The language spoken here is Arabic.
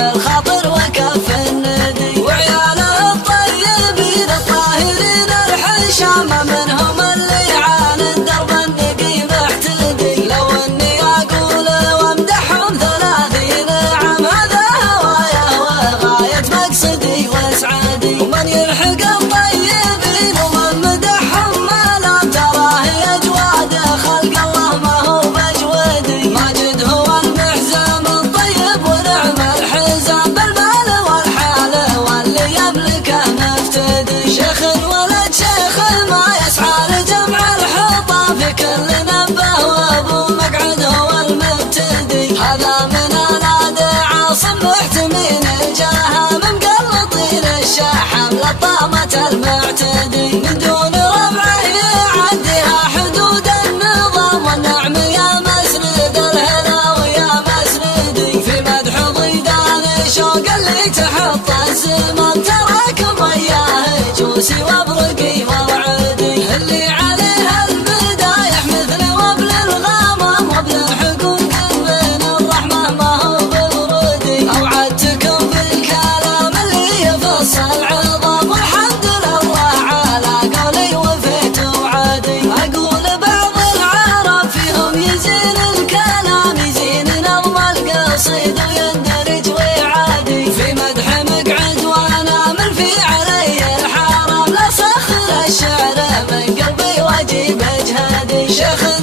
الخاطر وكف الندي، وعياله الطيبين الطاهرين الحشام منهم اللي عان الدرب النقي محتدي. لو اني اقول وامدحهم 30 عام هذا هوايه وغايه مقصدي واسعادي، ومن يلحق الطيبين ومن مدحهم ما لم تراه يجواد خلق الله ما هو بجودي. ماجد هو المحزام الطيب ونعم الحزام بالمال والحال واللي يملكه مفتدي، شيخ ولد شيخ ما يسعى لجمع الحطى في كل نبه وابو مقعد هو المبتدي. هذا من اولاد عاصم محتمين الجاه مقلطين الشاحم لطامة المعتدي، من دون ربعه يعديها حدود النظام والنعم يا مسند الهلا ويا مسندي. في مدح ضيدان شوق اللي تحط الزمام تراكم وياه جوسي وابرقي ووعدي، اللي عليها المدايح مثل وبل الغمام وابن الحقوق من الرحمة ما هو ببرودي. اوعدتكم بالكلام اللي يفصل عظام والحمد لله على قولي وفيت وعدي. اقول بعض العرب فيهم يزين الكلام يزين نظم القصيد ويندرج ويعادي، في مدح مقعد وانا من في علي الحرام لا سخر الشعر من قلبي واجيب اجهادي. شيخ